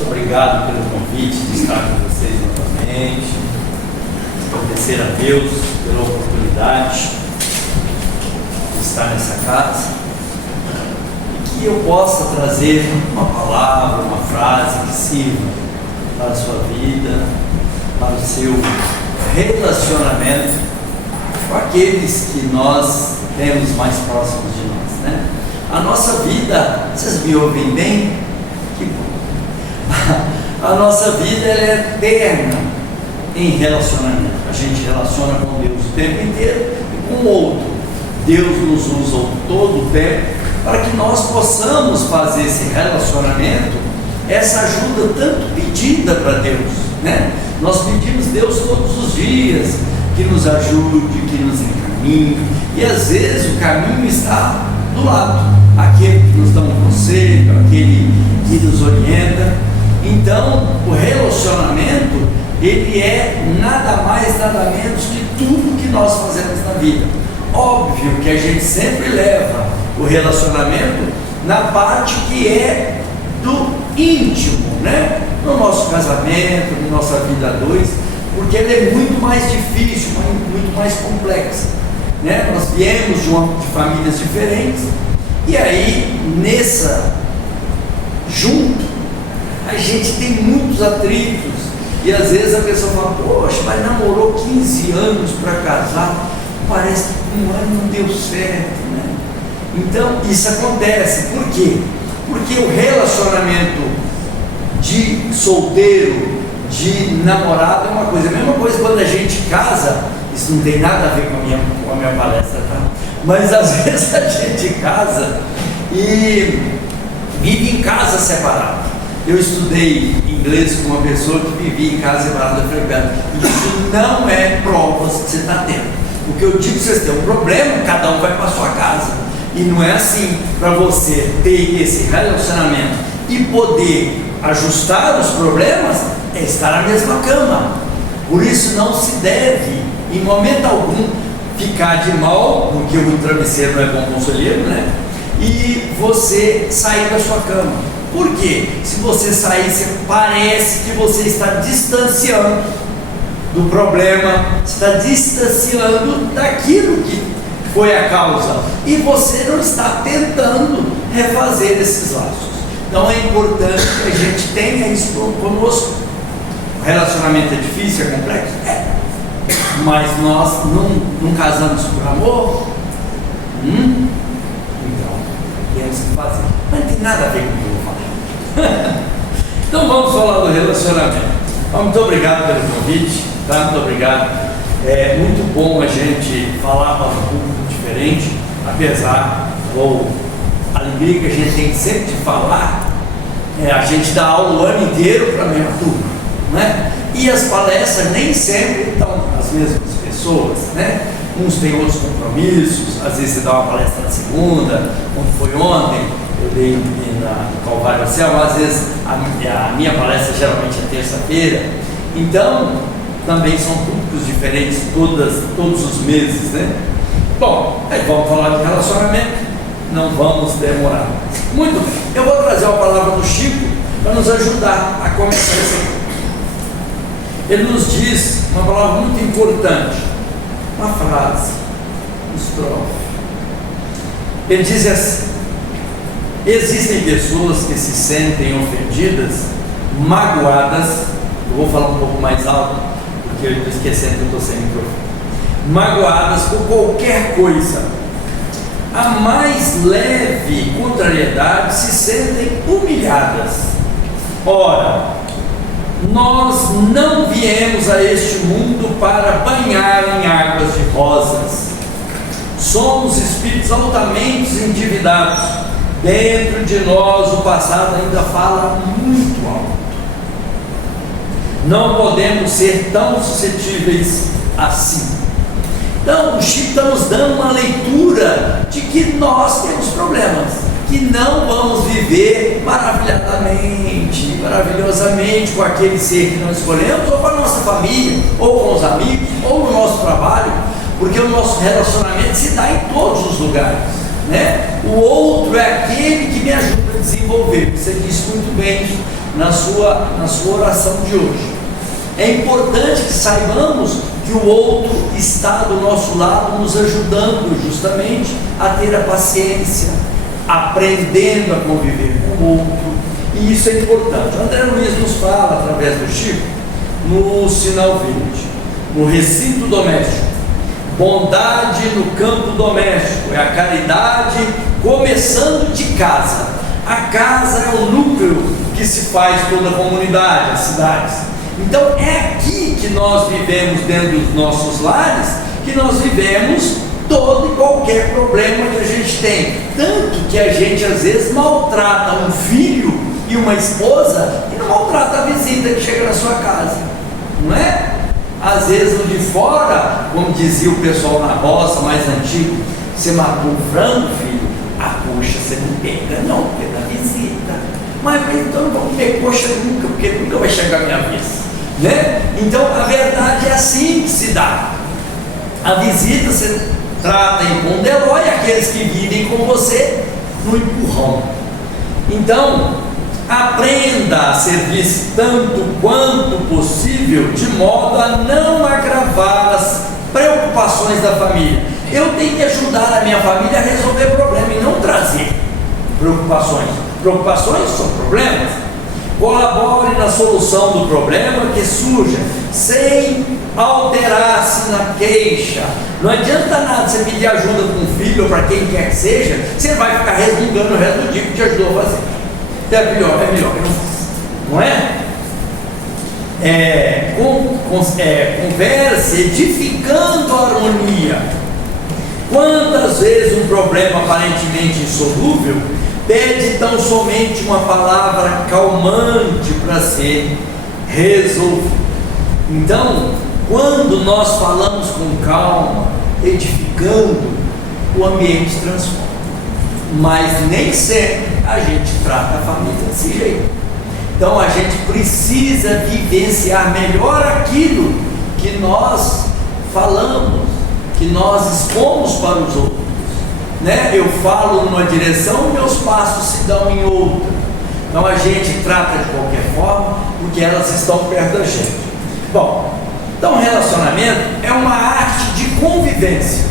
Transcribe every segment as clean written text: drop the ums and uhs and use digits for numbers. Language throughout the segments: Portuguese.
Muito obrigado pelo convite de estar com vocês novamente. Agradecer a Deus pela oportunidade de estar nessa casa e que eu possa trazer uma palavra, uma frase que sirva para a sua vida, para o seu relacionamento com aqueles que nós temos mais próximos de nós, né? A nossa vida, vocês me ouvem bem? Que bom. A nossa vida ela é eterna em relacionamento. A gente relaciona com Deus o tempo inteiro e com o outro. Deus nos usa todo o tempo para que nós possamos fazer esse relacionamento, essa ajuda tanto pedida para Deus, né? Nós pedimos Deus todos os dias que nos ajude, que nos encaminhe, e às vezes o caminho está do lado, aquele que nos dá um conselho, aquele que nos orienta. Então o relacionamento ele é nada mais, nada menos que tudo que nós fazemos na vida. Óbvio que a gente sempre leva o relacionamento na parte que é do íntimo, né? No nosso casamento, na nossa vida a dois, porque ela é muito mais difícil, muito mais complexa, né? Nós viemos de famílias diferentes, e aí junto a gente tem muitos atritos, e às vezes a pessoa fala: poxa, mas namorou 15 anos para casar, parece que um ano não deu certo, né? Então isso acontece. Por quê? Porque o relacionamento de solteiro, de namorado é uma coisa. A mesma coisa quando a gente casa. Isso não tem nada a ver com a minha palestra, tá? Mas às vezes a gente casa e vive em casa separada. Eu estudei inglês com uma pessoa que vivia em casa separada. Eu falei: isso não é provas que você está tendo. O que eu digo, vocês têm um problema, cada um vai para a sua casa. E não é assim. Para você ter esse relacionamento e poder ajustar os problemas, é estar na mesma cama. Por isso não se deve, em momento algum, ficar de mal, porque o travesseiro não é bom conselheiro, né? E você sair da sua cama. Por quê? Se você sair, parece que você está distanciando do problema, está distanciando daquilo que foi a causa, e você não está tentando refazer esses laços. Então é importante que a gente tenha isso conosco. O relacionamento é difícil, é complexo? É. Mas nós não casamos por amor? Então, temos que fazer. Mas não tem nada a ver com o que eu vou falar. Então vamos falar do relacionamento. Muito obrigado pelo convite, tá? Muito obrigado. É muito bom a gente falar para um público diferente, apesar da alegria que a gente tem sempre de falar. A gente dá aula o ano inteiro para a mesma turma, né? E as palestras nem sempre estão as mesmas pessoas, né? Uns têm outros compromissos. Às vezes você dá uma palestra na segunda, como foi ontem, eu dei na Calvário Céu, às vezes a minha palestra geralmente é terça-feira. Então também são públicos diferentes todos os meses, né? Bom, aí vamos falar de relacionamento, não vamos demorar. Muito bem, eu vou trazer uma palavra do Chico para nos ajudar a começar essa coisa. Ele nos diz uma palavra muito importante, uma frase, uma estrofe. Ele diz assim: existem pessoas que se sentem ofendidas, magoadas. Eu vou falar um pouco mais alto, porque eu estou esquecendo que eu estou sem microfone. Magoadas por qualquer coisa, a mais leve contrariedade se sentem humilhadas. Ora, nós não viemos a este mundo para banhar em águas de rosas. Somos espíritos altamente endividados. Dentro de nós o passado ainda fala muito alto. Não podemos ser tão suscetíveis assim. Então o Chico está nos dando uma leitura de que nós temos problemas, que não vamos viver maravilhosamente com aquele ser que nós escolhemos, ou com a nossa família, ou com os amigos, ou no nosso trabalho, porque o nosso relacionamento se dá em todos os lugares, né? O outro é aquele que me ajuda a desenvolver. Você disse muito bem, na sua oração de hoje. É importante que saibamos que o outro está do nosso lado, nos ajudando justamente a ter a paciência, aprendendo a conviver com o outro, e isso é importante. O André Luiz nos fala, através do Chico, no sinal verde, no recinto doméstico: bondade no campo doméstico, é a caridade começando de casa. A casa é o núcleo que se faz toda a comunidade, as cidades. Então é aqui que nós vivemos, dentro dos nossos lares, que nós vivemos todo e qualquer problema que a gente tem. Tanto que a gente às vezes maltrata um filho e uma esposa e não maltrata a visita que chega na sua casa, não é? Às vezes o de fora, como dizia o pessoal na roça mais antigo: você matou um frango, filho? A coxa você não pega não, porque é da visita. Mas então não vou comer coxa nunca, porque nunca vai chegar a minha vez, né? Então a verdade é assim que se dá. A visita você trata em ponderó, e aqueles que vivem com você no empurrão. Então aprenda a servir tanto quanto possível, de modo a não agravar as preocupações da família. Eu tenho que ajudar a minha família a resolver problema e não trazer preocupações. Preocupações são problemas. Colabore na solução do problema que surja, sem alterar-se na queixa. Não adianta nada você pedir ajuda para um filho ou para quem quer que seja, você vai ficar resmungando o resto do dia que te ajudou a fazer. É melhor que não faça, não é? Converse edificando a harmonia. Quantas vezes um problema aparentemente insolúvel pede tão somente uma palavra calmante para ser resolvido? Então, quando nós falamos com calma, edificando, o ambiente se transforma. Mas nem sempre a gente trata a família desse jeito. Então a gente precisa vivenciar melhor aquilo que nós falamos, que nós expomos para os outros, né? Eu falo numa direção, meus passos se dão em outra. Então a gente trata de qualquer forma, porque elas estão perto da gente. Bom, então relacionamento é uma arte de convivência,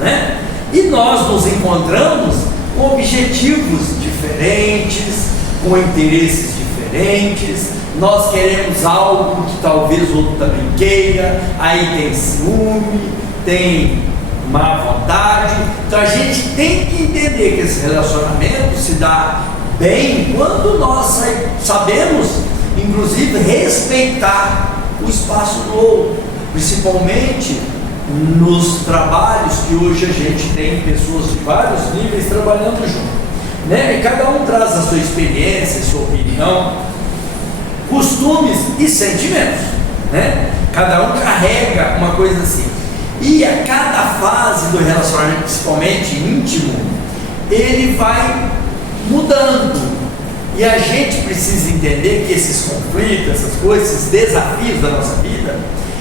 né? E nós nos encontramos com objetivos diferentes, com interesses diferentes. Nós queremos algo que talvez o outro também queira, aí tem ciúme, tem má vontade. Então a gente tem que entender que esse relacionamento se dá bem quando nós sabemos, inclusive, respeitar o espaço do outro, principalmente nos trabalhos que hoje a gente tem pessoas de vários níveis trabalhando junto, né? E cada um traz a sua experiência, sua opinião, costumes e sentimentos, né? Cada um carrega uma coisa assim. E a cada fase do relacionamento, principalmente íntimo, ele vai mudando. E a gente precisa entender que esses conflitos, essas coisas, esses desafios da nossa vida,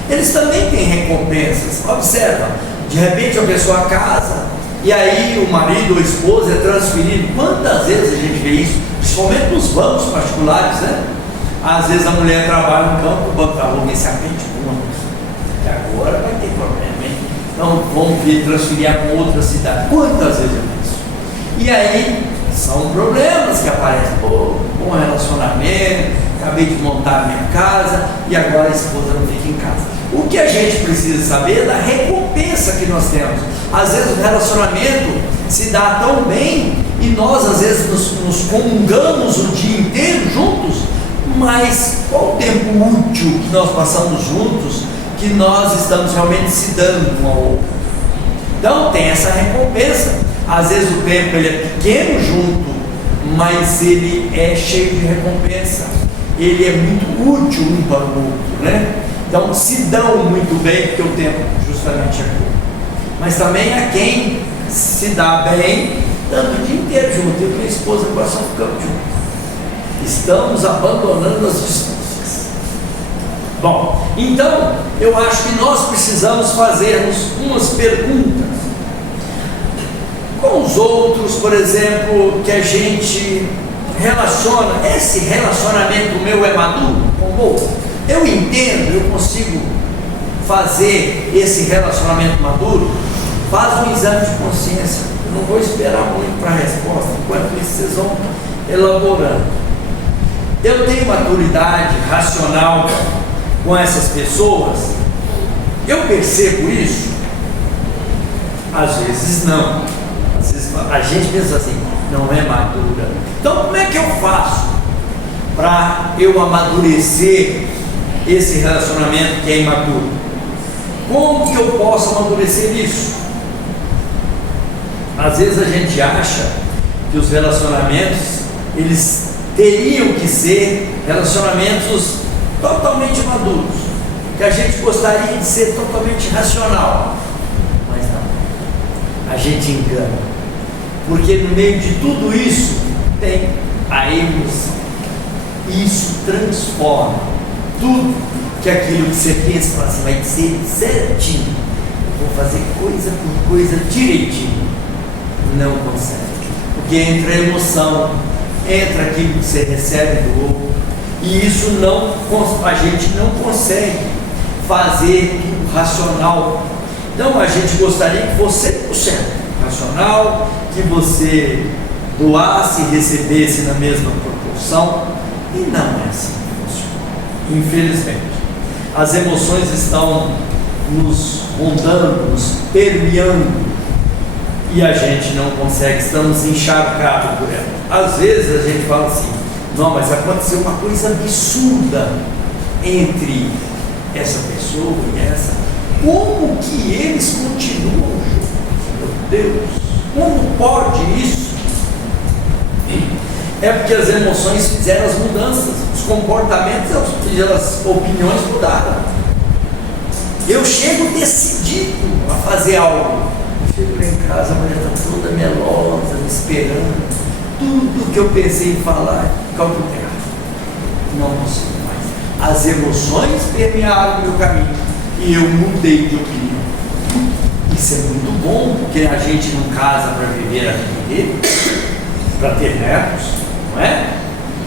eles também têm recompensas. Observa, de repente a pessoa casa e aí o marido ou a esposa é transferido. Quantas vezes a gente vê isso, principalmente nos bancos particulares, né? Às vezes a mulher trabalha no campo, o banco falou nesse apente que agora vai ter problema, hein? Então vamos vir transferir para outra cidade. Quantas vezes eu vi isso? E aí são problemas que aparecem. Pô, bom relacionamento, acabei de montar a minha casa e agora a esposa não fica em casa. O que a gente precisa saber é da recompensa que nós temos. Às vezes o relacionamento se dá tão bem e nós às vezes nos comungamos o dia inteiro juntos, mas qual o tempo útil que nós passamos juntos que nós estamos realmente se dando um ao outro? Então tem essa recompensa. Às vezes o tempo ele é pequeno junto, mas ele é cheio de recompensa. Ele é muito útil um para o outro, né? Então se dão muito bem, porque o tempo justamente é curto. Mas também há quem se dá bem dando o dia inteiro junto. Eu e minha esposa agora só ficamos juntos. Estamos abandonando as distâncias. Bom, então eu acho que nós precisamos fazermos umas perguntas com os outros, por exemplo, que a gente relaciona, esse relacionamento meu é maduro com o outro? Eu entendo, eu consigo fazer esse relacionamento maduro? Faz um exame de consciência. Eu não vou esperar muito para a resposta, enquanto isso vocês vão elaborando. Eu tenho maturidade racional com essas pessoas? Eu percebo isso? Às vezes não. Às vezes a gente pensa assim, não é madura. Então como é que eu faço para eu amadurecer esse relacionamento que é imaturo? Como que eu posso amadurecer isso? Às vezes a gente acha que os relacionamentos, eles teriam que ser relacionamentos totalmente maduros, que a gente gostaria de ser totalmente racional, mas não, a gente engana, porque no meio de tudo isso tem a emoção, e isso transforma tudo que aquilo que você pensa, assim, vai ser certinho, vou fazer coisa por coisa direitinho, não consegue, porque entra a emoção, entra aquilo que você recebe do outro, e isso não, a gente não consegue fazer tudo racional. Então a gente gostaria que fosse 100% racional, que você doasse e recebesse na mesma proporção, e não é assim que funciona, infelizmente. As emoções estão nos rondando, nos permeando, e a gente não consegue, estamos encharcados por ela. Às vezes a gente fala assim, não, mas aconteceu uma coisa absurda entre essa pessoa e essa, como que eles continuam juntos? Meu Deus, como pode isso? É porque as emoções fizeram as mudanças, os comportamentos e as opiniões mudaram. Eu chego decidido a fazer algo, chego lá em casa, a mulher está toda melosa, me esperando, tudo que eu pensei em falar, caiu por terra, não consigo mais. As emoções permearam o meu caminho e eu mudei de opinião. Isso é muito bom, porque a gente não casa para viver a vida inteira, para ter netos, não é?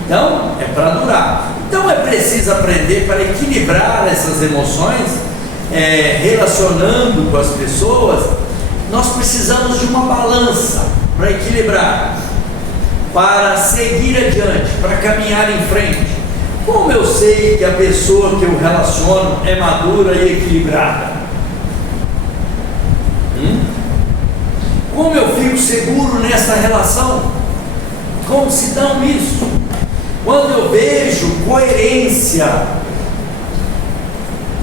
Então, é para durar. Então é preciso aprender para equilibrar essas emoções, relacionando com as pessoas. Nós precisamos de uma balança para equilibrar, para seguir adiante, para caminhar em frente. Como eu sei que a pessoa que eu relaciono é madura e equilibrada? Como eu fico seguro nessa relação? Como se dá isso? Quando eu vejo coerência,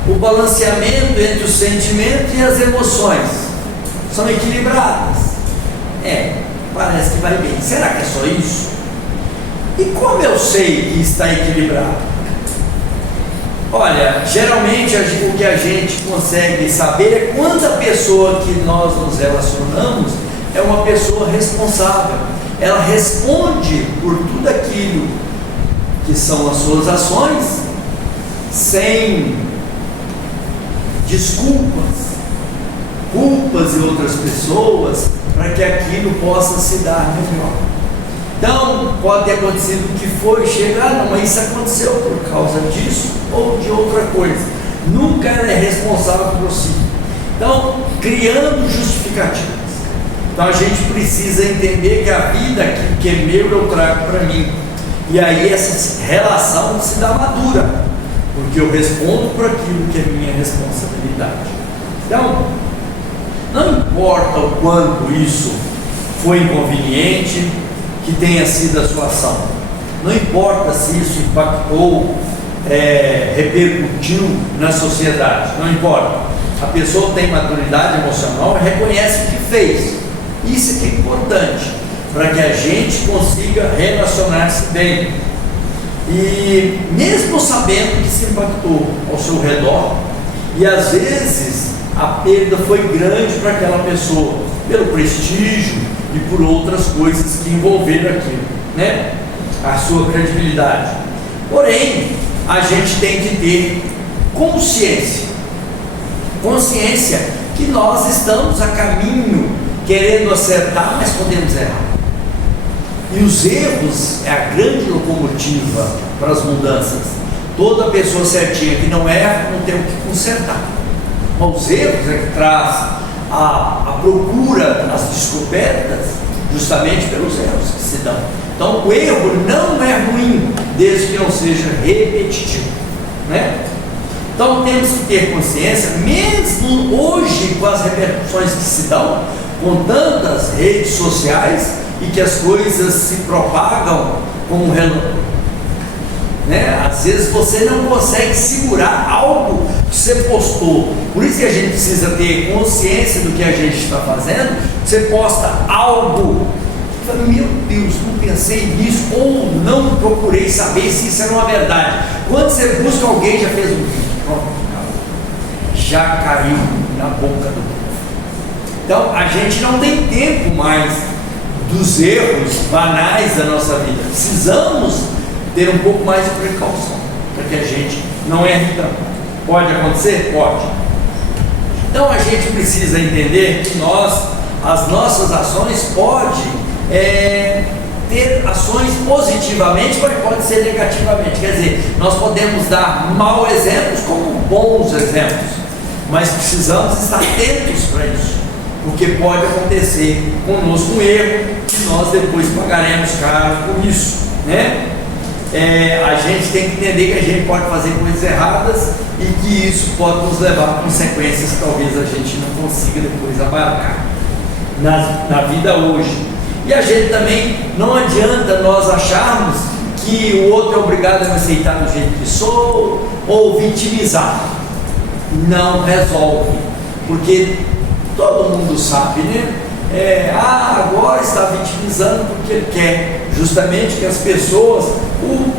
o balanceamento entre o sentimento e as emoções são equilibradas. Parece que vai bem. Será que é só isso? E como eu sei que está equilibrado? Olha, geralmente o que a gente consegue saber é quando a pessoa que nós nos relacionamos é uma pessoa responsável. Ela responde por tudo aquilo que são as suas ações, sem desculpas, culpas de outras pessoas, para que aquilo possa se dar melhor. Então, pode ter acontecido o que foi, chegar, não, mas isso aconteceu por causa disso ou de outra coisa. Nunca ela é responsável por si. Então, criando justificativas. Então, a gente precisa entender que a vida, aquilo que é meu, eu trago para mim. E aí, essa relação se dá madura, porque eu respondo por aquilo que é minha responsabilidade. Então, não importa o quanto isso foi inconveniente, que tenha sido a sua ação. Não importa se isso impactou, repercutiu na sociedade. Não importa. A pessoa tem maturidade emocional e reconhece o que fez. Isso é que é importante, para que a gente consiga relacionar-se bem. E mesmo sabendo que se impactou ao seu redor, e às vezes a perda foi grande para aquela pessoa, pelo prestígio e por outras coisas que envolveram aquilo, né? A sua credibilidade. Porém, a gente tem que ter consciência que nós estamos a caminho, querendo acertar, mas podemos errar. E os erros é a grande locomotiva para as mudanças. Toda pessoa certinha que não erra não tem o que consertar. Mas os erros é que traz a procura, as descobertas, justamente pelos erros que se dão. Então o erro não é ruim, desde que não seja repetitivo, né? Então temos que ter consciência, mesmo hoje com as repercussões que se dão, com tantas redes sociais e que as coisas se propagam como um relâmpago, né? Às vezes você não consegue segurar algo que você postou. Por isso que a gente precisa ter consciência do que a gente está fazendo. Você posta algo, fala, meu Deus, não pensei nisso, ou não procurei saber se isso era uma verdade. Quando você busca, alguém já fez um vídeo, pronto, já caiu na boca do povo. Então a gente não tem tempo mais dos erros banais da nossa vida. Precisamos ter um pouco mais de precaução para que a gente não erre tanto. Pode acontecer? Pode. Então a gente precisa entender que as nossas ações podem ter ações positivamente, mas pode ser negativamente. Quer dizer, nós podemos dar maus exemplos como bons exemplos, mas precisamos estar atentos para isso, porque pode acontecer conosco um erro e nós depois pagaremos caro por isso, né? A gente tem que entender que a gente pode fazer coisas erradas e que isso pode nos levar a consequências que talvez a gente não consiga depois abarcar na vida hoje. E a gente também, não adianta nós acharmos que o outro é obrigado a me aceitar do jeito que sou ou vitimizar. Não resolve, porque todo mundo sabe, né? Agora está vitimizando porque ele quer justamente que as pessoas, o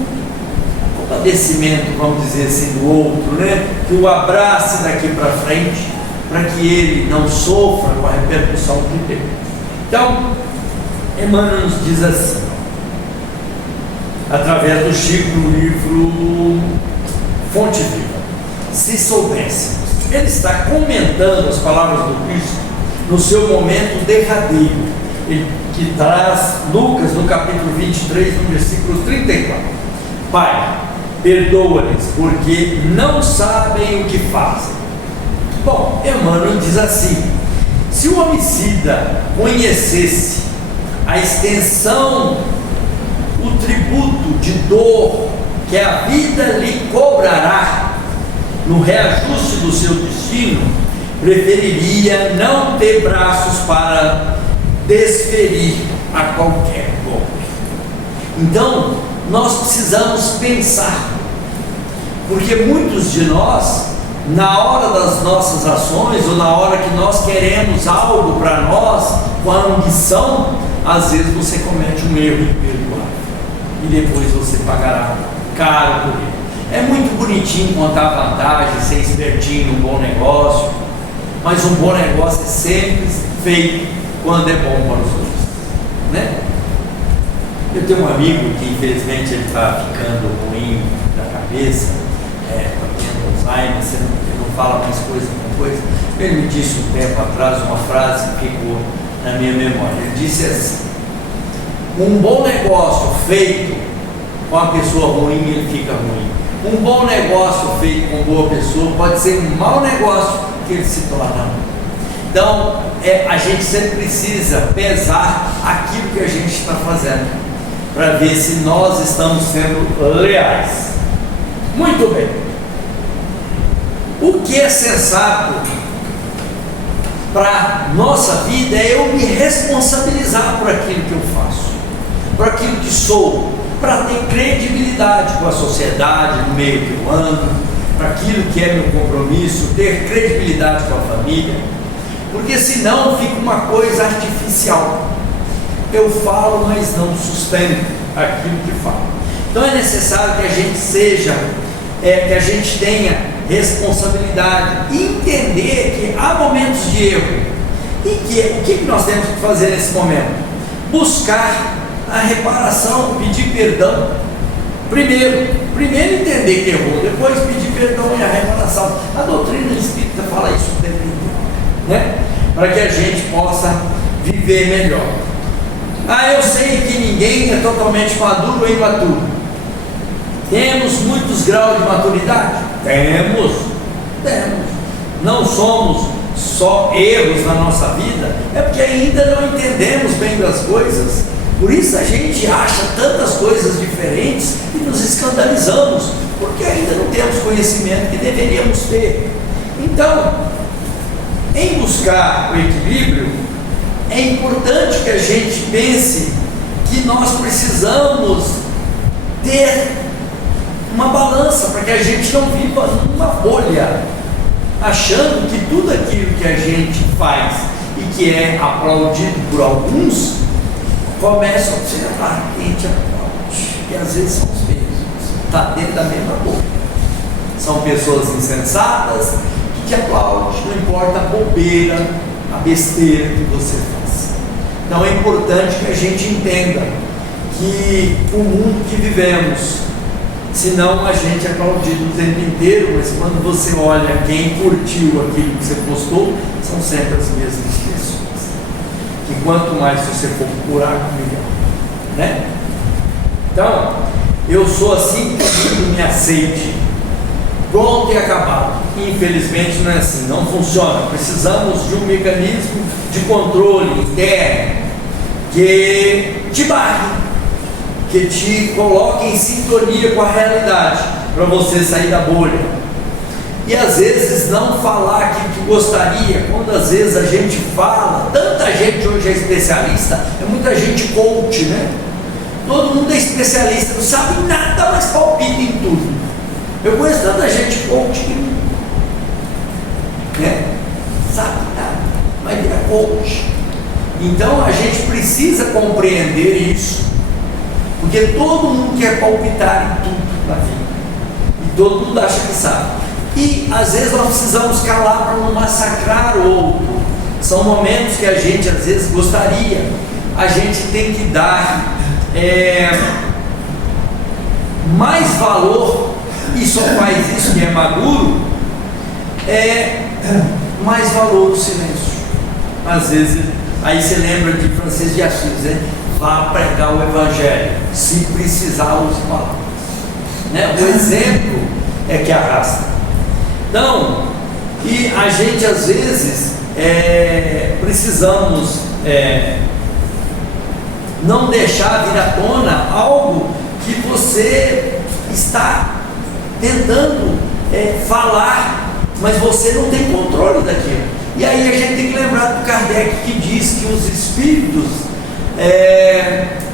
compadecimento, vamos dizer assim, do outro, né? Que o abrace daqui para frente, para que ele não sofra com a repercussão que tem. Então, Emmanuel nos diz assim, através do Chico, no livro Fonte Viva: se soubéssemos, ele está comentando as palavras do Cristo no seu momento derradeiro, que traz Lucas no capítulo 23, no versículo 34. Pai, perdoa-lhes, porque não sabem o que fazem. Bom, Emmanuel diz assim: se o homicida conhecesse a extensão, o tributo de dor que a vida lhe cobrará no reajuste do seu destino, preferiria não ter braços para desferir a qualquer golpe. Então, nós precisamos pensar, porque muitos de nós, na hora das nossas ações, ou na hora que nós queremos algo para nós, com a ambição, às vezes você comete um erro imperdoável, e depois você pagará caro por ele. É muito bonitinho contar vantagem, ser espertinho num bom negócio, mas um bom negócio é sempre feito quando é bom para os outros, né? Eu tenho um amigo que infelizmente ele está ficando ruim da cabeça, está tendo Alzheimer, ele não fala mais coisa. Ele me disse um tempo atrás uma frase que ficou na minha memória. Ele disse assim: um bom negócio feito com a pessoa ruim, ele fica ruim. Um bom negócio feito com boa pessoa pode ser um mau negócio que ele se torna ruim. Então, a gente sempre precisa pesar aquilo que a gente está fazendo, para ver se nós estamos sendo leais. Muito bem. O que é sensato para nossa vida é eu me responsabilizar por aquilo que eu faço, por aquilo que sou, para ter credibilidade com a sociedade, no meio que eu ando, para aquilo que é meu compromisso, ter credibilidade com a família, porque senão fica uma coisa artificial. Eu falo, mas não sustento aquilo que falo. Então é necessário que a gente seja, que a gente tenha responsabilidade, entender que há momentos de erro, e que o que nós temos que fazer nesse momento? Buscar a reparação, pedir perdão. Primeiro entender que errou, depois pedir perdão e a reparação. A doutrina espírita fala isso o tempo inteiro, né? Para que a gente possa viver melhor. Eu sei que ninguém é totalmente maduro ou imaturo. Temos muitos graus de maturidade? Temos. Não somos só erros na nossa vida, é porque ainda não entendemos bem das coisas. Por isso a gente acha tantas coisas diferentes e nos escandalizamos, porque ainda não temos conhecimento que deveríamos ter. Então, em buscar o equilíbrio, é importante que a gente pense que nós precisamos ter uma balança para que a gente não viva numa bolha, achando que tudo aquilo que a gente faz e que é aplaudido por alguns, começam a observar, a gente aplaude, e às vezes são os mesmos, está dentro da mesma bolha. São pessoas insensatas que te aplaudem, não importa a bobeira, a besteira que você faz. Então é importante que a gente entenda que o mundo que vivemos, senão a gente é aplaudido o tempo inteiro, mas quando você olha quem curtiu aquilo que você postou, são sempre as mesmas pessoas. E quanto mais você for procurar, melhor, né? Então, eu sou assim, que tudo me aceite, pronto e acabado. Infelizmente não é assim, não funciona. Precisamos de um mecanismo de controle interno que te barre, que te coloque em sintonia com a realidade, para você sair da bolha. E às vezes não falar aquilo que gostaria, quando às vezes a gente fala, tanta gente hoje é especialista, é muita gente coach, né? Todo mundo é especialista, não sabe nada, mas palpita em tudo. Eu conheço tanta gente coach que sabe nada, mas é coach. Então a gente precisa compreender isso, porque todo mundo quer palpitar em tudo na vida, e todo mundo acha que sabe. E às vezes nós precisamos calar para não massacrar o outro. São momentos que a gente às vezes gostaria, a gente tem que dar mais valor, e só faz isso que é maduro, mais valor do silêncio. Às vezes, aí você lembra de Francisco de Assis, né? Vá pregar o Evangelho, se precisar use palavras, né? O exemplo é que arrasta. Então, e a gente às vezes precisamos não deixar vir à tona algo que você está tentando falar, mas você não tem controle daquilo. E aí a gente tem que lembrar do Kardec, que diz que os espíritos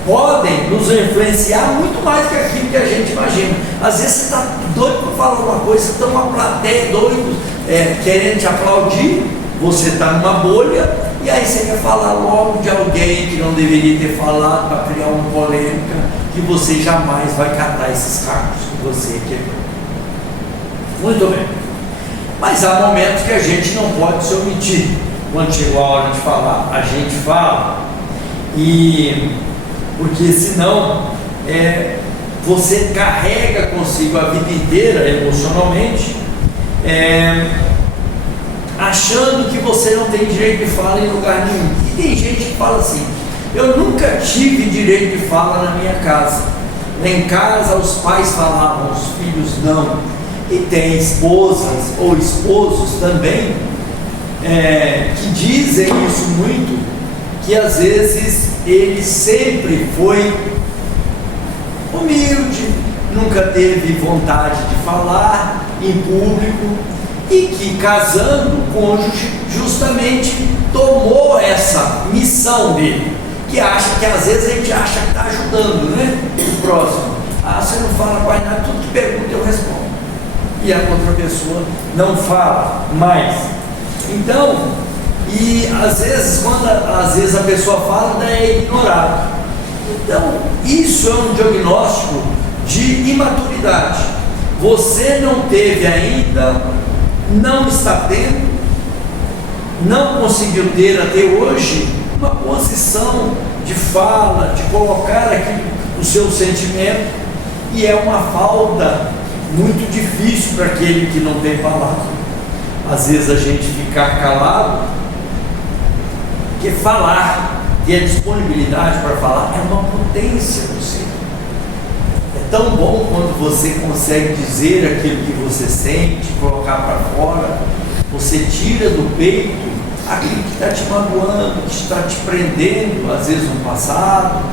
podem nos influenciar muito mais que aquilo que a gente imagina. Às vezes você está doido para falar uma coisa, você está uma plateia doido, querendo te aplaudir, você está numa bolha, e aí você quer falar logo de alguém que não deveria ter falado, para criar uma polêmica, que você jamais vai catar esses cargos que você quebrou. Muito bem. Mas há momentos que a gente não pode se omitir. Quando chegou a hora de falar, a gente fala. E porque senão você carrega consigo a vida inteira emocionalmente, achando que você não tem direito de fala em lugar nenhum. E tem gente que fala assim: eu nunca tive direito de fala na minha casa. Em casa os pais falavam, os filhos não. E tem esposas ou esposos também que dizem isso muito, que às vezes ele sempre foi humilde, nunca teve vontade de falar em público, e que casando, o cônjuge justamente tomou essa missão dele, que acha que às vezes a gente acha que está ajudando, né? O próximo, você não fala quase nada, tudo que pergunta eu respondo, e a outra pessoa não fala mais. Então, e às vezes quando a pessoa fala, ainda é ignorado. Então isso é um diagnóstico de imaturidade. Você não teve ainda, não está tendo, não conseguiu ter até hoje uma posição de fala, de colocar aqui o seu sentimento, e é uma falta muito difícil para aquele que não tem palavra. Às vezes a gente ficar calado, porque falar ter a disponibilidade para falar, é uma potência do ser. É tão bom quando você consegue dizer aquilo que você sente, colocar para fora. Você tira do peito aquilo que está te magoando, que está te prendendo, às vezes no passado.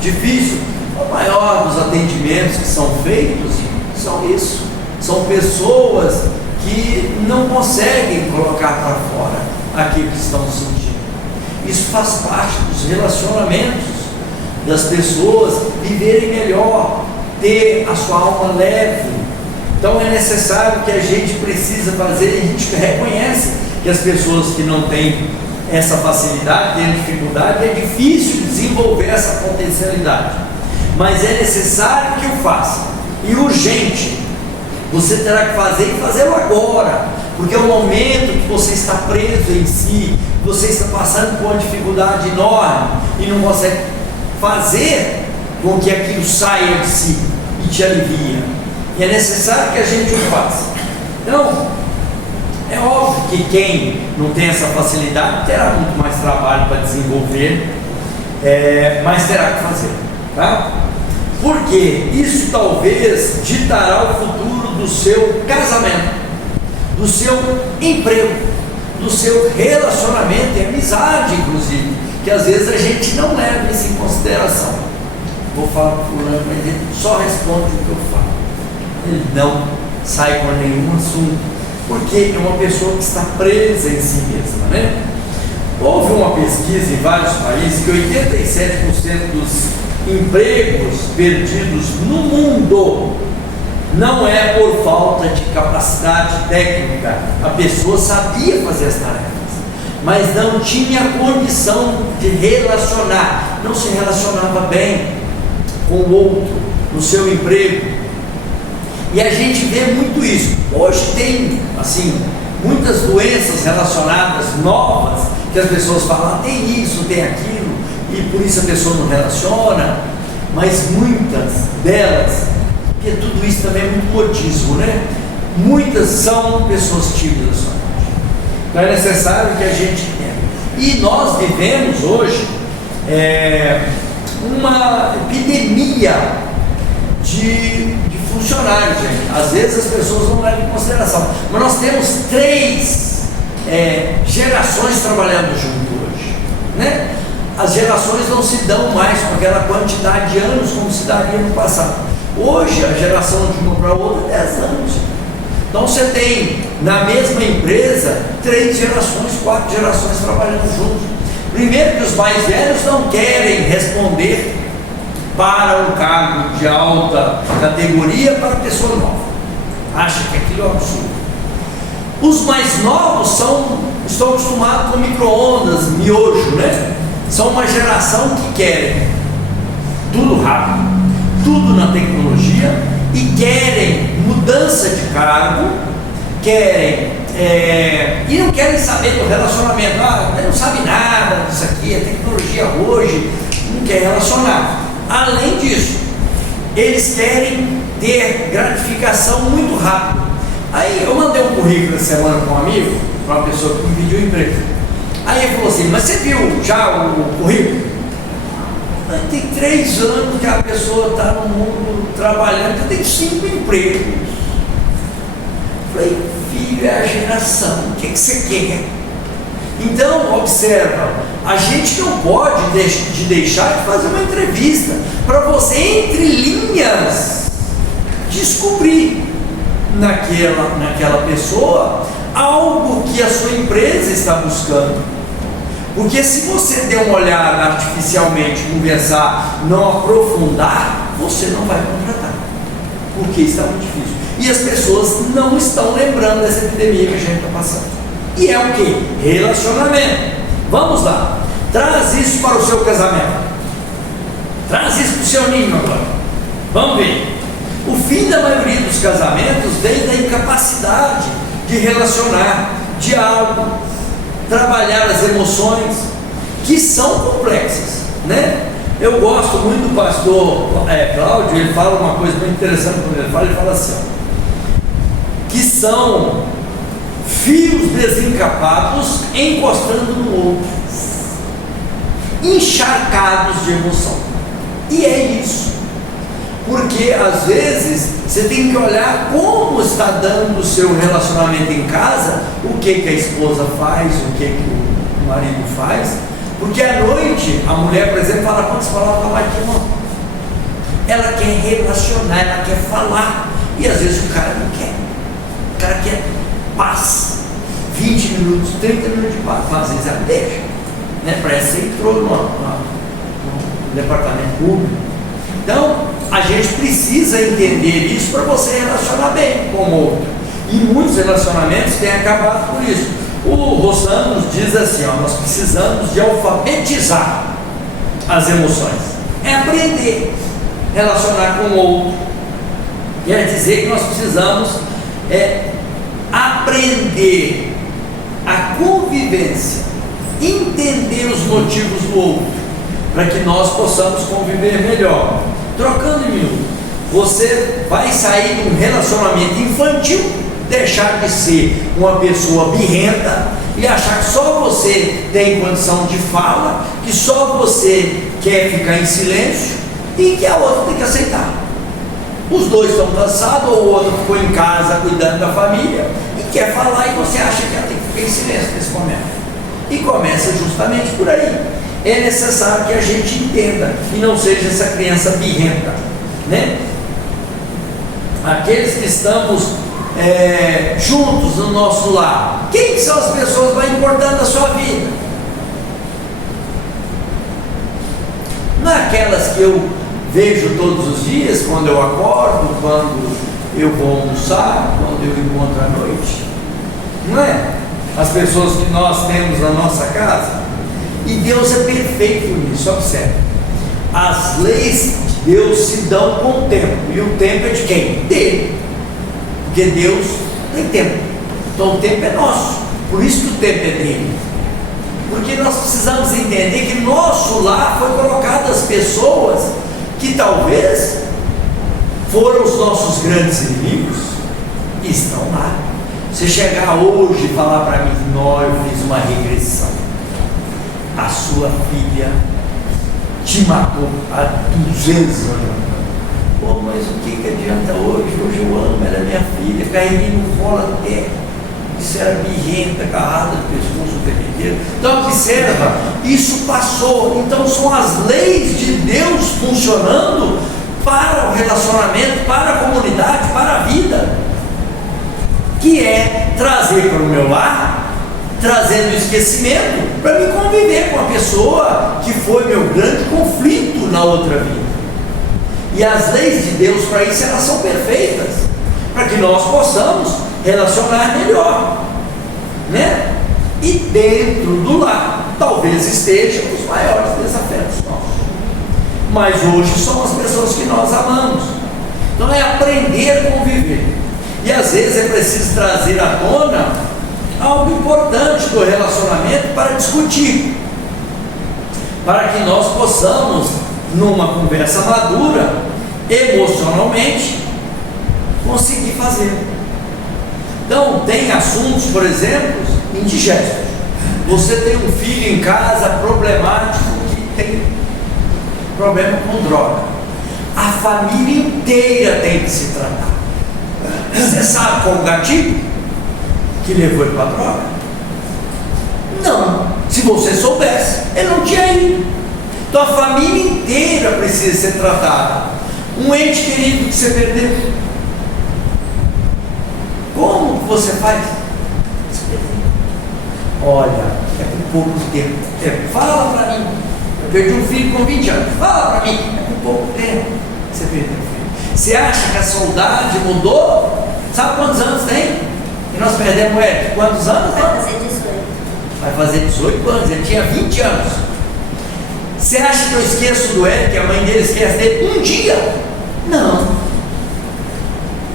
Difícil. O maior dos atendimentos que são feitos são isso. São pessoas que não conseguem colocar para fora aquilo que estão sentindo. Isso faz parte dos relacionamentos das pessoas viverem melhor, ter a sua alma leve. Então é necessário que a gente precisa fazer, a gente reconhece que as pessoas que não têm essa facilidade, têm dificuldade, é difícil desenvolver essa potencialidade, mas é necessário que o faça, e urgente. Você terá que fazer e fazê-lo agora, porque é o momento que você está preso em si, você está passando por uma dificuldade enorme e não consegue fazer com que aquilo saia de si e te alivia. E é necessário que a gente o faça. Então, é óbvio que quem não tem essa facilidade terá muito mais trabalho para desenvolver, mas terá que fazer, tá? Porque isso talvez ditará o futuro do seu casamento, do seu emprego, do seu relacionamento e amizade, inclusive, que às vezes a gente não leva isso em consideração. Vou falar para o fulano, mas ele só responde o que eu falo. Ele não sai com nenhum assunto, porque é uma pessoa que está presa em si mesma, né? Houve uma pesquisa em vários países que 87% dos empregos perdidos no mundo não é por falta de capacidade técnica. A pessoa sabia fazer as tarefas, mas não tinha condição de relacionar, não se relacionava bem com o outro no seu emprego. E a gente vê muito isso. Hoje tem, assim, muitas doenças relacionadas novas, que as pessoas falam, tem isso, tem aquilo, e por isso a pessoa não relaciona, mas muitas delas, porque tudo isso também é muito modismo, né? Muitas são pessoas tímidas somente. Então é necessário que a gente entenda. E nós vivemos hoje uma epidemia de funcionários, gente. Às vezes as pessoas não levam em consideração, mas nós temos 3 gerações trabalhando junto hoje, né? As gerações não se dão mais com aquela quantidade de anos como se daria no passado. Hoje a geração de uma para outra é 10 anos. Então você tem na mesma empresa 3 gerações, 4 gerações trabalhando juntos. Primeiro que os mais velhos não querem responder para um cargo de alta categoria para pessoa nova. Acha que aquilo é um absurdo. Os mais novos estão acostumados com micro-ondas, miojo, né? São uma geração que querem tudo rápido, tudo na tecnologia, e querem mudança de cargo, e não querem saber do relacionamento. Não sabe nada disso aqui, é tecnologia hoje, não quer relacionar. Além disso, eles querem ter gratificação muito rápido. Aí eu mandei um currículo essa semana para um amigo, para uma pessoa que me pediu emprego. Aí ele falou assim, mas você viu já o currículo? Tem 3 anos que a pessoa está no mundo trabalhando, tem 5 empregos. Falei, filho, é a geração, o que você quer? Então, observa, a gente não pode deixar de fazer uma entrevista para você, entre linhas, descobrir naquela pessoa algo que a sua empresa está buscando. Porque se você der uma olhada artificialmente, conversar, não aprofundar, você não vai contratar, porque está muito difícil. E as pessoas não estão lembrando dessa epidemia que a gente está passando. E é o que? Relacionamento. Vamos lá, traz isso para o seu casamento, traz isso para o seu ninho agora. Vamos ver. O fim da maioria dos casamentos vem da incapacidade de relacionar, diálogo, trabalhar as emoções, que são complexas, né? Eu gosto muito do pastor Cláudio. Ele fala uma coisa muito interessante quando ele fala assim, que são fios desencapados encostando no outro. encharcados de emoção. E é isso. Porque às vezes você tem que olhar como está dando o seu relacionamento em casa, o que a esposa faz, o que o marido faz. Porque à noite, a mulher, por exemplo, fala quantas palavras lá aqui, não. Ela quer relacionar, ela quer falar. E às vezes o cara não quer. O cara quer paz. 20 minutos, 30 minutos de paz. Mas às vezes ela deixa. Né? Parece que você entrou no departamento público. Então, a gente precisa entender isso para você relacionar bem com o outro. E muitos relacionamentos têm acabado por isso. O Rossano nos diz assim, ó, nós precisamos de alfabetizar as emoções. É aprender a relacionar com o outro. Quer dizer que nós precisamos aprender a convivência, entender os motivos do outro, para que nós possamos conviver melhor. Trocando em minuto, você vai sair de um relacionamento infantil, deixar de ser uma pessoa birrenta e achar que só você tem condição de fala, que só você quer ficar em silêncio e que a outra tem que aceitar. Os dois estão cansados, ou o outro ficou em casa cuidando da família e quer falar, e você acha que ela tem que ficar em silêncio nesse momento. E começa justamente por aí. É necessário que a gente entenda e não seja essa criança birrenta, né? Aqueles que estamos juntos no nosso lar, quem são as pessoas mais importantes da sua vida? Não é aquelas que eu vejo todos os dias, quando eu acordo, quando eu vou almoçar, quando eu encontro à noite, não é? As pessoas que nós temos na nossa casa. E Deus é perfeito nisso, observe. As leis de Deus se dão com o tempo, e o tempo é de quem? Dele. Porque Deus tem tempo, então o tempo é nosso, por isso que o tempo é dele. Porque nós precisamos entender que no nosso lar foi colocado as pessoas que talvez foram os nossos grandes inimigos e estão lá. Você chegar hoje e falar para mim, não, eu fiz uma regressão, a sua filha te matou há 200 anos. Pô, mas o que adianta hoje? Hoje eu amo, ela é minha filha, carreguei no colo até. Isso era birrenta, agarrada no pescoço o tempo inteiro. Então observa, isso passou. Então são as leis de Deus funcionando para o relacionamento, para a comunidade, para a vida, que é trazer para o meu lar, trazendo esquecimento, para me conviver com a pessoa que foi meu grande conflito na outra vida. E as leis de Deus para isso, elas são perfeitas, para que nós possamos relacionar melhor, né? E dentro do lar, talvez estejam os maiores desafios nossos, mas hoje são as pessoas que nós amamos. Então é aprender a conviver, e às vezes é preciso trazer à tona algo importante do relacionamento para discutir, para que nós possamos, numa conversa madura, emocionalmente, conseguir fazer. Então, tem assuntos, por exemplo, indigestos. Você tem um filho em casa problemático que tem problema com droga. A família inteira tem que se tratar. Você sabe qual o gatilho que levou ele para a droga? Não. Se você soubesse, ele não tinha ido. Então a família inteira precisa ser tratada. Um ente querido que você perdeu, como você faz? Olha, é por pouco tempo. Fala para mim. Eu perdi um filho com 20 anos. Fala para mim. É por pouco tempo que você perdeu um filho. Você acha que a saudade mudou? Sabe quantos anos tem? E nós perdemos ele. Quantos anos? Vai fazer 18. Vai fazer 18 anos. Ele tinha 20 anos. Você acha que eu esqueço do Eric, que a mãe dele esquece dele um dia? Não.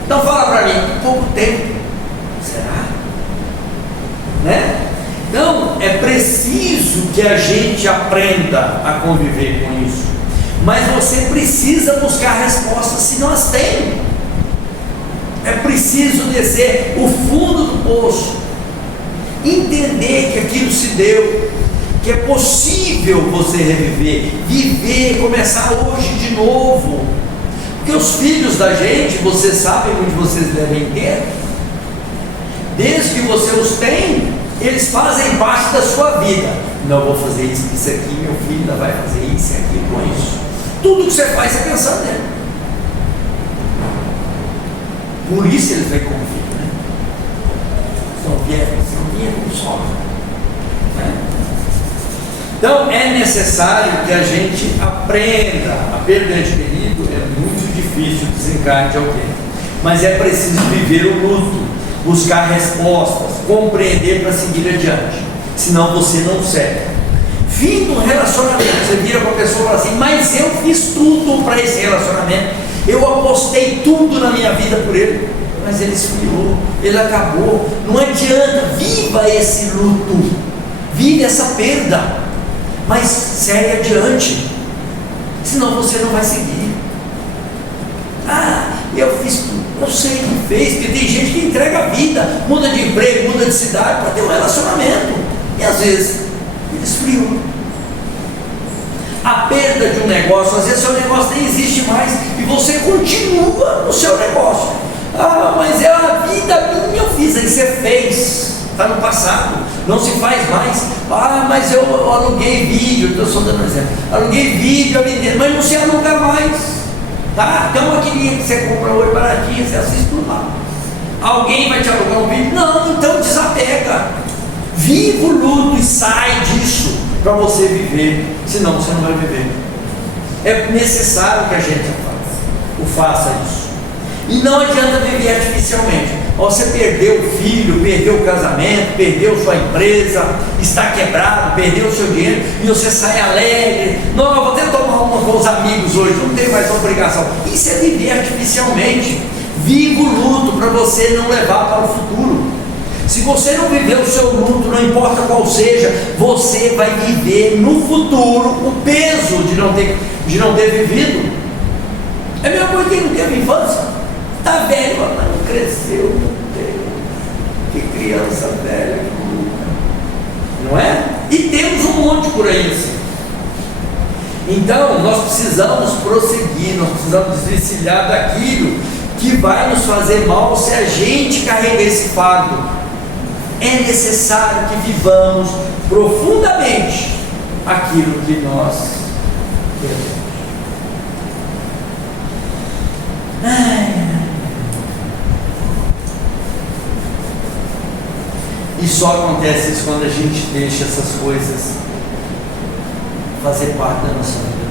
Então fala para mim, pouco tempo. Será? Né? Então é preciso que a gente aprenda a conviver com isso. Mas você precisa buscar respostas se nós temos. É preciso descer o fundo do poço, entender que aquilo se deu, que é possível você reviver, viver, começar hoje de novo. Porque os filhos da gente, vocês sabem onde vocês devem ter. Desde que você os tem, eles fazem parte da sua vida. Não, vou fazer isso aqui, meu filho ainda vai fazer isso e aquilo com isso. Tudo que você faz é pensando nele. Por isso eles vêm como filho, né? São vinha como sogra, né? Então é necessário que a gente aprenda. A perda de querido é muito difícil, o desencarne de alguém, mas é preciso viver o luto, buscar respostas, compreender para seguir adiante, senão você não segue. Fim do relacionamento, você vira para a pessoa e fala assim: mas eu fiz tudo para esse relacionamento, eu apostei tudo na minha vida por ele, mas ele esfriou, ele acabou. Não adianta, viva esse luto, vive essa perda, mas segue adiante, senão você não vai seguir. Eu fiz tudo, eu sei que fez, porque tem gente que entrega a vida, muda de emprego, muda de cidade para ter um relacionamento, e às vezes ele esfriou. A perda de um negócio, às vezes seu negócio nem existe mais e você continua no seu negócio. Mas é a vida minha, eu fiz, aí você fez, está no passado, não se faz mais. Mas eu aluguei vídeo, eu estou dando um exemplo, aluguei vídeo, mas não se aluga mais. Tem uma maquininha que você compra hoje baratinha, você assiste tudo lá. Alguém vai te alugar um vídeo? Não, então desapega. Viva o luto e sai disso para você viver, senão você não vai viver. É necessário que a gente faça isso. E não adianta viver artificialmente. Você perdeu o filho, perdeu o casamento, perdeu sua empresa, está quebrado, perdeu o seu dinheiro, e você sai alegre. Não, eu vou até tomar uma com os amigos hoje, não tem mais obrigação. Isso é viver artificialmente. Viva o luto para você não levar para o futuro. Se você não viver o seu luto, não importa qual seja, você vai viver no futuro o peso de não ter vivido. É a mesma coisa que não teve infância. Está velho, mas não cresceu, meu Deus. Que criança velha, não é? E temos um monte por aí assim. Então nós precisamos prosseguir, nós precisamos desvencilhar daquilo que vai nos fazer mal se a gente carrega esse fardo. É necessário que vivamos profundamente aquilo que nós queremos. E só acontece isso quando a gente deixa essas coisas fazer parte da nossa vida.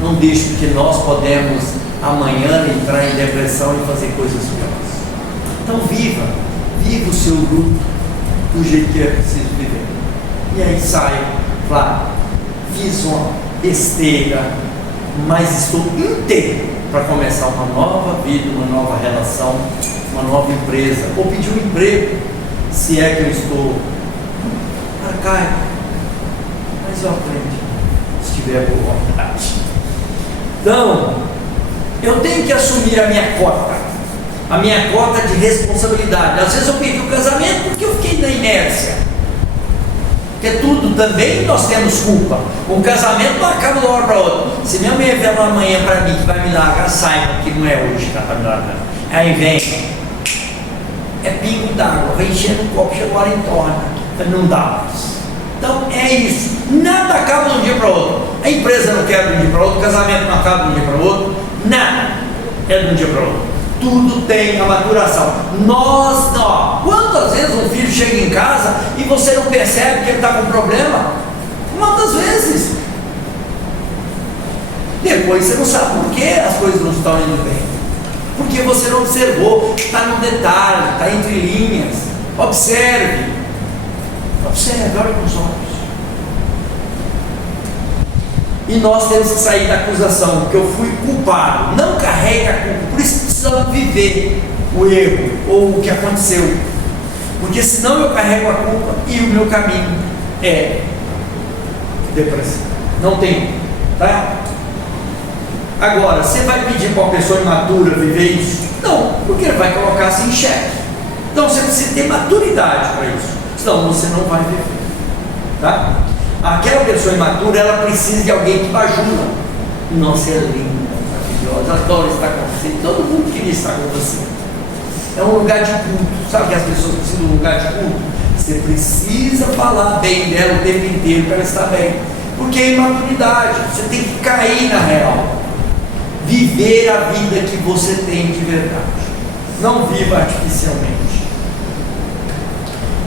Não deixe, porque nós podemos amanhã entrar em depressão e fazer coisas piores. Então viva o seu luto do jeito que é preciso viver. E aí saia, claro, fiz uma besteira, mas estou inteiro para começar uma nova vida, uma nova relação, uma nova empresa, ou pedir um emprego, se é que eu estou arcaico, mas eu aprendi, se tiver por vontade. Então, eu tenho que assumir a minha cota de responsabilidade. Às vezes eu perdi o casamento porque eu fiquei na inércia, porque tudo também nós temos culpa. Um casamento não acaba de uma hora para outra. Se minha mãe vier amanhã para mim que vai me largar, saiba que não é hoje que ela está me largando. Aí vem, é pingo d'água, vai enchendo o copo, chegou a hora em torna, não dá mais. Então é isso, nada acaba de um dia para o outro. A empresa não quebra de um dia para o outro, o casamento não acaba de um dia para o outro, nada é de um dia para o outro. Tudo tem a maturação. Quantas vezes um filho chega em casa e você não percebe que ele está com problema? Quantas vezes? Depois você não sabe por que as coisas não estão indo bem, porque você não observou. Está no detalhe, está entre linhas. Observe, olhe com os olhos. E nós temos que sair da acusação, porque eu fui culpado. Não carregue a culpa. Por isso precisamos viver o erro ou o que aconteceu, porque senão eu carrego a culpa e o meu caminho é depressão. Não tem, tá? Agora, você vai pedir para uma pessoa imatura viver isso? Não, porque ele vai colocar-se em xeque. Então você precisa ter maturidade para isso, senão você não vai viver, tá? Aquela pessoa imatura, ela precisa de alguém que bajula. Nossa, é linda, maravilhosa, adoro estar com você. Todo mundo queria estar com você. É um lugar de culto. Sabe que as pessoas precisam de um lugar de culto? Você precisa falar bem dela o tempo inteiro para ela estar bem. Porque é imaturidade. Você tem que cair na real. Viver a vida que você tem de verdade. Não viva artificialmente.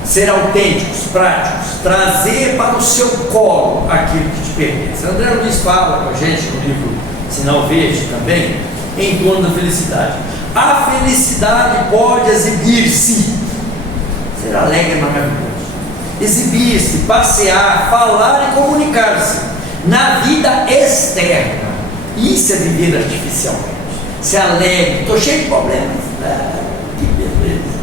Ser autênticos, práticos, trazer para o seu colo aquilo que te pertence. André Luiz fala com a gente no livro Sinal Verde também, em torno da felicidade. A felicidade pode exibir-se, ser alegre, maravilhoso, exibir-se, passear, falar e comunicar-se na vida externa. Isso é viver artificialmente. Ser alegre, estou cheio de problemas, que beleza.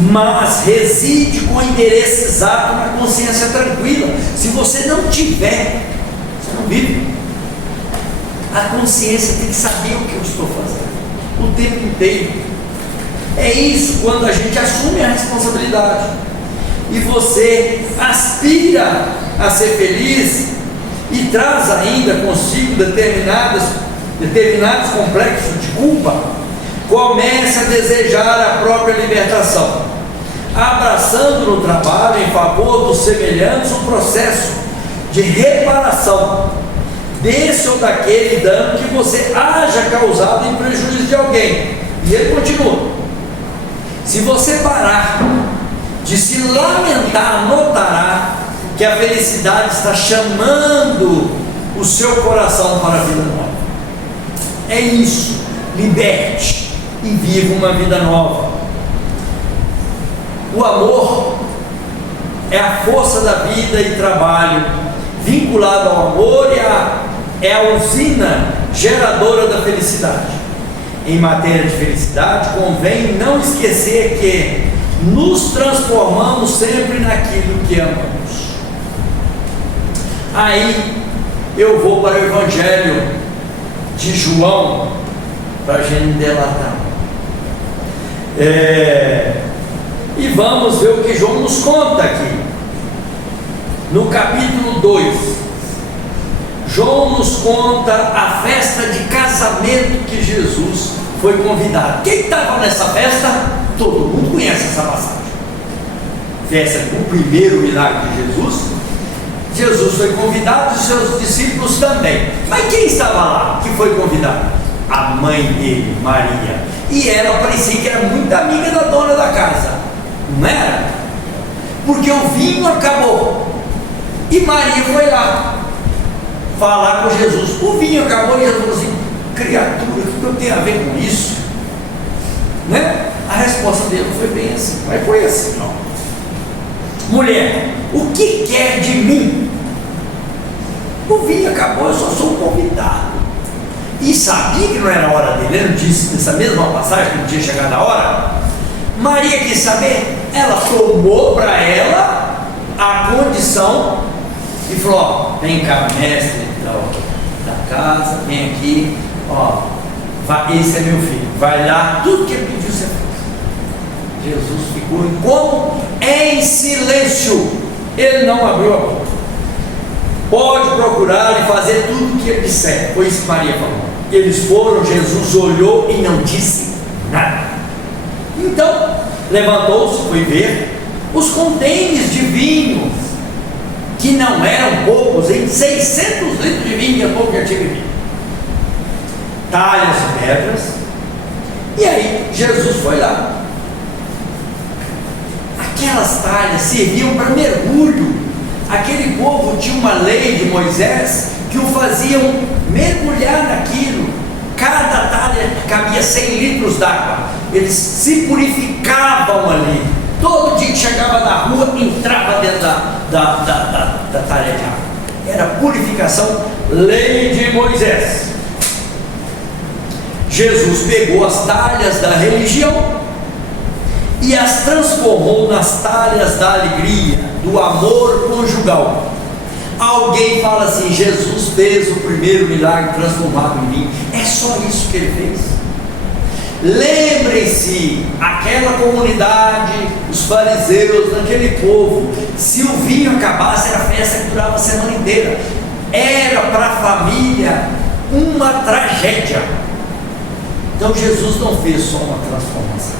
Mas reside com o endereço exato na consciência tranquila. Se você não tiver, você não vive. A consciência tem que saber o que eu estou fazendo o tempo inteiro. É isso quando a gente assume a responsabilidade e você aspira a ser feliz e traz ainda consigo determinados complexos de culpa. Comece a desejar a própria libertação, abraçando no trabalho em favor dos semelhantes um processo de reparação desse ou daquele dano que você haja causado em prejuízo de alguém. E ele continua: se você parar de se lamentar, notará que a felicidade está chamando o seu coração para a vida nova. É isso, liberte e viva uma vida nova. O amor é a força da vida e trabalho, vinculado ao amor é a usina geradora da felicidade. Em matéria de felicidade, convém não esquecer que nos transformamos sempre naquilo que amamos. Aí eu vou para o Evangelho de João, para a gente delatar. E vamos ver o que João nos conta aqui. No capítulo 2, João nos conta a festa de casamento que Jesus foi convidado. Quem estava nessa festa? Todo mundo conhece essa passagem. Festa do primeiro milagre de Jesus. Jesus foi convidado e seus discípulos também. Mas quem estava lá que foi convidado? A mãe dele, Maria. E ela parecia que era muito amiga da dona da casa. Não era? Porque o vinho acabou e Maria foi lá falar com Jesus. O vinho acabou e Jesus falou assim: criatura, o que eu tenho a ver com isso? Né? A resposta dele não foi bem assim, mas foi assim, ó: mulher, o que quer de mim? O vinho acabou, eu só sou convidado. E sabia que não era a hora dele. Ele não disse nessa mesma passagem que não tinha chegado a hora? Maria quis saber. Ela tomou para ela a condição e falou: ó, vem cá, mestre da casa, vem aqui, ó, esse é meu filho, vai lá, tudo que ele pediu você fez. Jesus ficou como em silêncio. Ele não abriu a boca. Pode procurar e fazer tudo o que ele disser. Foi isso que Maria falou. Eles foram, Jesus olhou e não disse nada. Então levantou-se, foi ver os contêineres de vinho, que não eram poucos, em 600 litros de vinho, é pouco que tinha bebido, talhas de pedras. E aí Jesus foi lá. Aquelas talhas serviam para mergulho. Aquele povo tinha uma lei de Moisés que o faziam mergulhar naquilo. Cada talha cabia 100 litros d'água. Eles se purificavam ali. Todo dia que chegava na rua, entrava dentro da talha de água. Era purificação, lei de Moisés. Jesus pegou as talhas da religião e as transformou nas talhas da alegria, do amor conjugal. Alguém fala assim: Jesus fez o primeiro milagre transformado em mim. É só isso que ele fez. Lembrem-se, aquela comunidade, os fariseus, daquele povo, se o vinho acabasse, era festa que durava a semana inteira. Era para a família uma tragédia. Então Jesus não fez só uma transformação,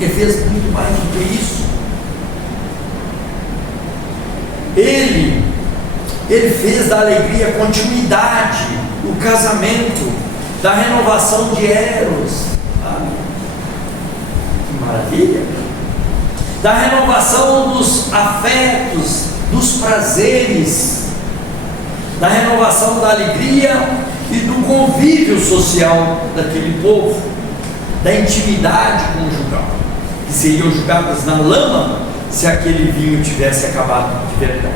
Ele fez muito mais do que isso. Ele fez da alegria continuidade, o casamento, da renovação de Eros. Que maravilha! Da renovação dos afetos, dos prazeres, da renovação da alegria e do convívio social daquele povo, da intimidade conjugal, que seriam jogadas na lama se aquele vinho tivesse acabado de verdade.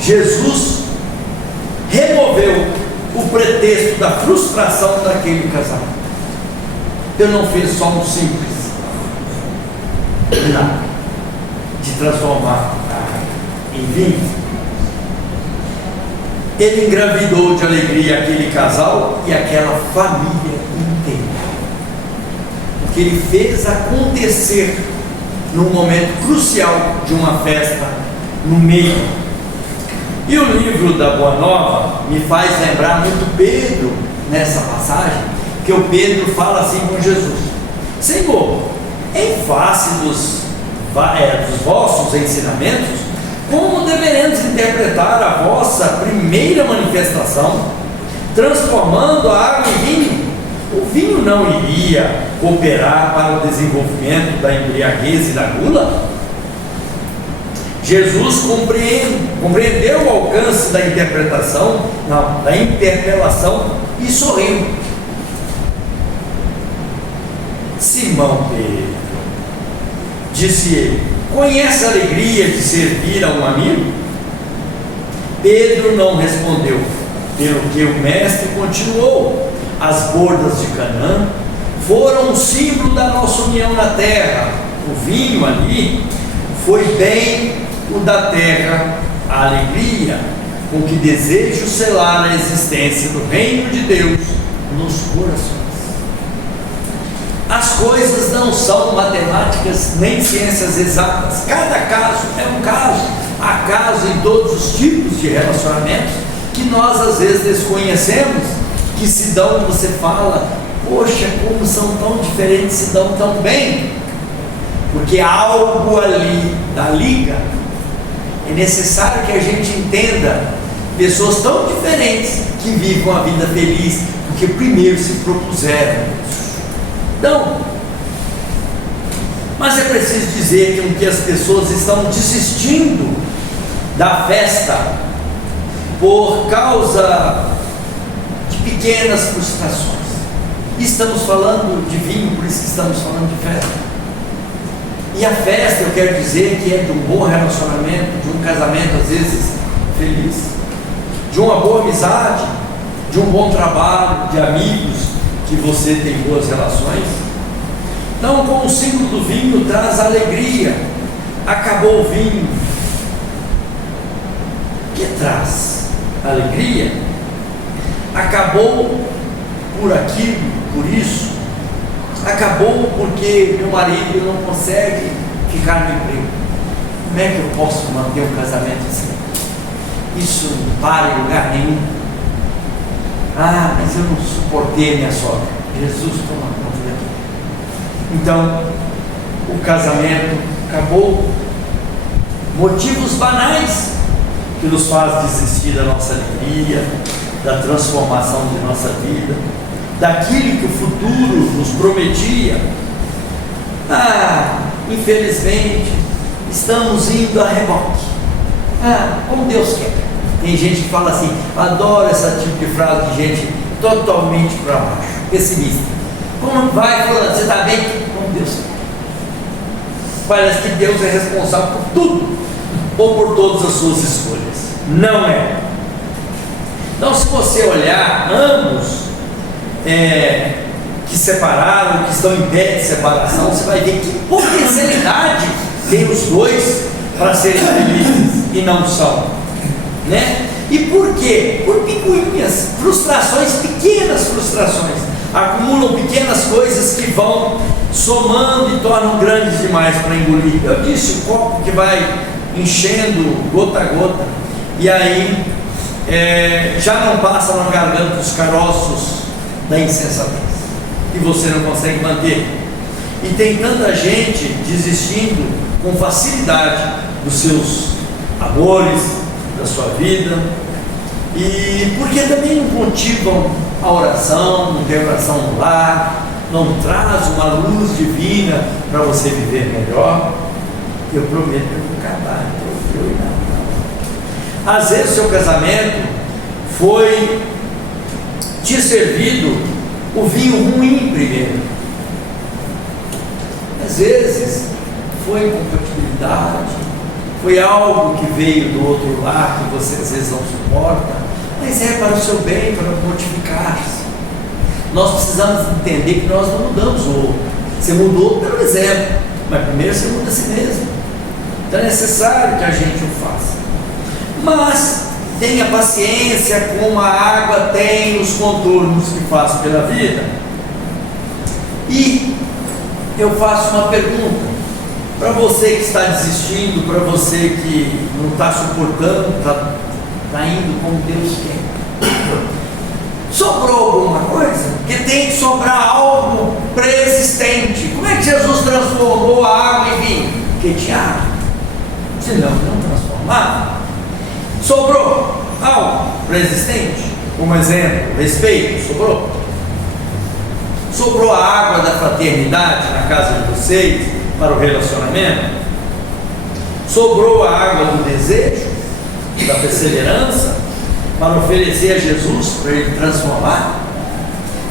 Jesus removeu o pretexto da frustração daquele casamento. Ele não fez só um simples milagre de transformar em vinho. Ele engravidou de alegria aquele casal e aquela família inteira, porque ele fez acontecer num momento crucial de uma festa no meio. E o livro da Boa Nova me faz lembrar muito Pedro nessa passagem, que o Pedro fala assim com Jesus: Senhor, em face dos vossos ensinamentos, como deveremos interpretar a vossa primeira manifestação, transformando a água em vinho? O vinho não iria cooperar para o desenvolvimento da embriaguez e da gula? Jesus compreendeu o alcance da interpretação, da interpelação, e sorriu. Simão Pedro, disse ele, conhece a alegria de servir a um amigo? Pedro não respondeu, pelo que o mestre continuou: as bodas de Canaã foram um símbolo da nossa união na terra. O vinho ali foi bem o da terra, a alegria com que desejo selar a existência do reino de Deus nos corações. As coisas não são matemáticas nem ciências exatas. Cada caso é um caso. Há casos em todos os tipos de relacionamentos que nós às vezes desconhecemos, que se dão, você fala, poxa, como são tão diferentes, se dão tão bem, porque algo ali da liga. É necessário que a gente entenda pessoas tão diferentes que vivem uma vida feliz, porque primeiro se propuseram. Não, mas é preciso dizer que as pessoas estão desistindo da festa por causa de pequenas frustrações. Estamos falando de vinho, por isso que estamos falando de festa. E a festa, eu quero dizer que é de um bom relacionamento, de um casamento às vezes feliz, de uma boa amizade, de um bom trabalho, de amigos que você tem boas relações. Então, com o símbolo do vinho traz alegria. Acabou o vinho, que traz alegria. Acabou por aquilo, por isso. Acabou porque meu marido não consegue ficar no emprego. Como é que eu posso manter um casamento assim? Isso não para em lugar nenhum. Ah, mas eu não suportei a minha sogra. Jesus toma conta daqui. Então, o casamento acabou. Motivos banais que nos faz desistir da nossa alegria, da transformação de nossa vida, daquilo que o futuro nos prometia. Ah, infelizmente, estamos indo a reboque. Ah, como Deus quer. Tem gente que fala assim, adoro essa tipo de frase de gente totalmente para baixo, pessimista. Como vai, fulano? Você está bem? Como Deus quer. Parece que Deus é responsável por tudo, ou por todas as suas escolhas. Não é. Então, se você olhar, ambos que separaram, que estão em pé de separação, você vai ver que potencialidade tem os dois para serem felizes e não são, né? E por quê? Por picuinhas, frustrações, pequenas frustrações. acumulam pequenas coisas que vão somando e tornam grandes demais para engolir. Eu disse, o copo que vai enchendo gota a gota, e aí já não passa na garganta os caroços da insensatez, e você não consegue manter. E tem tanta gente desistindo com facilidade dos seus amores, da sua vida, e porque também não cultivam a oração, não tem oração no lar, não traz uma luz divina para você viver melhor. Eu prometo que eu vou acabar. Às vezes o seu casamento foi te servido o vinho ruim primeiro. Às vezes foi incompatibilidade, foi algo que veio do outro lar que você às vezes não suporta, mas é para o seu bem, para mortificar-se. Nós precisamos entender que nós não mudamos o outro. Você mudou pelo exemplo, mas primeiro você muda a si mesmo. Então é necessário que a gente o faça. Mas tenha paciência, como a água tem os contornos que faz pela vida. E eu faço uma pergunta para você que está desistindo, para você que não está suportando, está indo como Deus quer. Sobrou alguma coisa? Porque tem que sobrar algo preexistente. Como é que Jesus transformou a água em vinho? Porque tinha água. Senão não transformava. Sobrou algo preexistente. Como exemplo, respeito, sobrou. Sobrou a água da fraternidade na casa de vocês para o relacionamento. Sobrou a água do desejo, da perseverança, para oferecer a Jesus, para Ele transformar.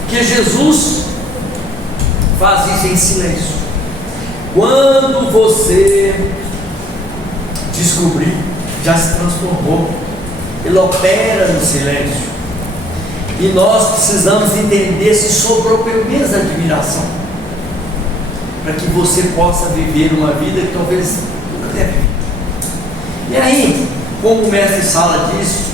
Porque Jesus faz isso em silêncio. Quando você descobrir, já se transformou. Ele opera no silêncio. E nós precisamos entender se sobrou pelo menos admiração, para que você possa viver uma vida que talvez nunca tenha vivido. E aí, como o mestre Sala disse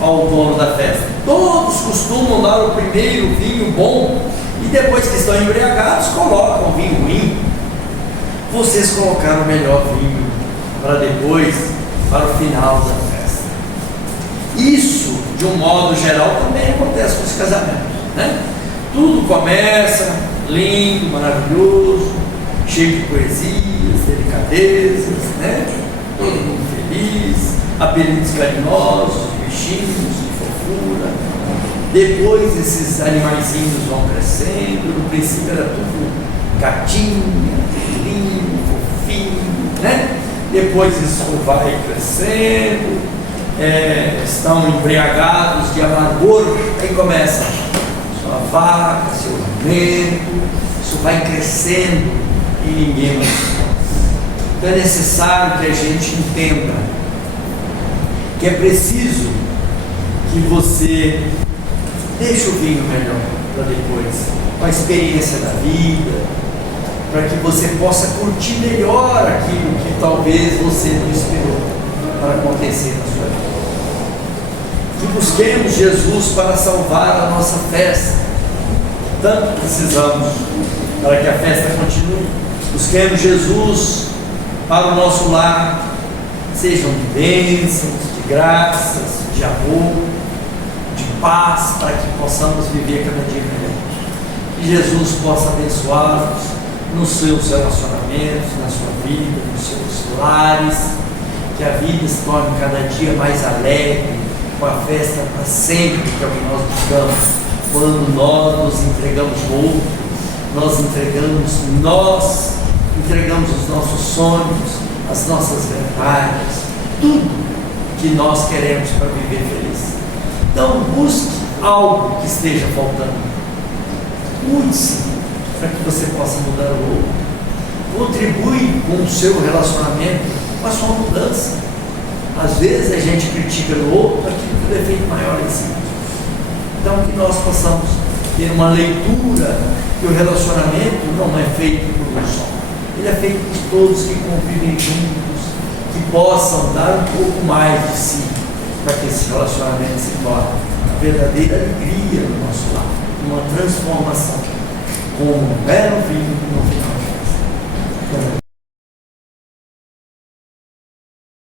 ao dono da festa, todos costumam dar o primeiro vinho bom e depois que estão embriagados colocam o vinho ruim. Vocês colocaram o melhor vinho para depois, para o final da festa. Isso, de um modo geral, também acontece com os casamentos, né? Tudo começa lindo, maravilhoso, cheio de poesias, delicadezas, né? Todo mundo feliz, apelidos carinhosos, bichinhos de fofura. Depois esses animaizinhos vão crescendo. No princípio era tudo gatinho, lindo, fofinho, né? Depois isso vai crescendo, estão embriagados de amargor, aí começa sua vaca, seu jumento, isso vai crescendo e ninguém mais. Então é necessário que a gente entenda que é preciso que você deixe o vinho melhor para depois, com a experiência da vida, para que você possa curtir melhor aquilo que talvez você não esperou para acontecer na sua vida. Que busquemos Jesus para salvar a nossa festa. Tanto precisamos para que a festa continue. Busquemos Jesus para o nosso lar, sejam de bênçãos, de graças, de amor, de paz, para que possamos viver cada dia melhor. Que Jesus possa abençoá-los nos seus relacionamentos, na sua vida, nos seus lares, que a vida se torne cada dia mais alegre, com a festa para sempre, que é o que nós buscamos. Quando nós nos entregamos ao outro, nós entregamos os nossos sonhos, as nossas vontades, tudo que nós queremos para viver feliz. Então busque algo que esteja faltando. Mude-se para que você possa mudar o outro. Contribui com o seu relacionamento, com a sua mudança. Às vezes a gente critica no outro aquilo que o defeito maior em si. Então que nós possamos ter uma leitura que o relacionamento não é feito por um só. Ele é feito por todos que convivem juntos, que possam dar um pouco mais de si, para que esse relacionamento se torne a verdadeira alegria do nosso lar. uma transformação com um belo vinho no final.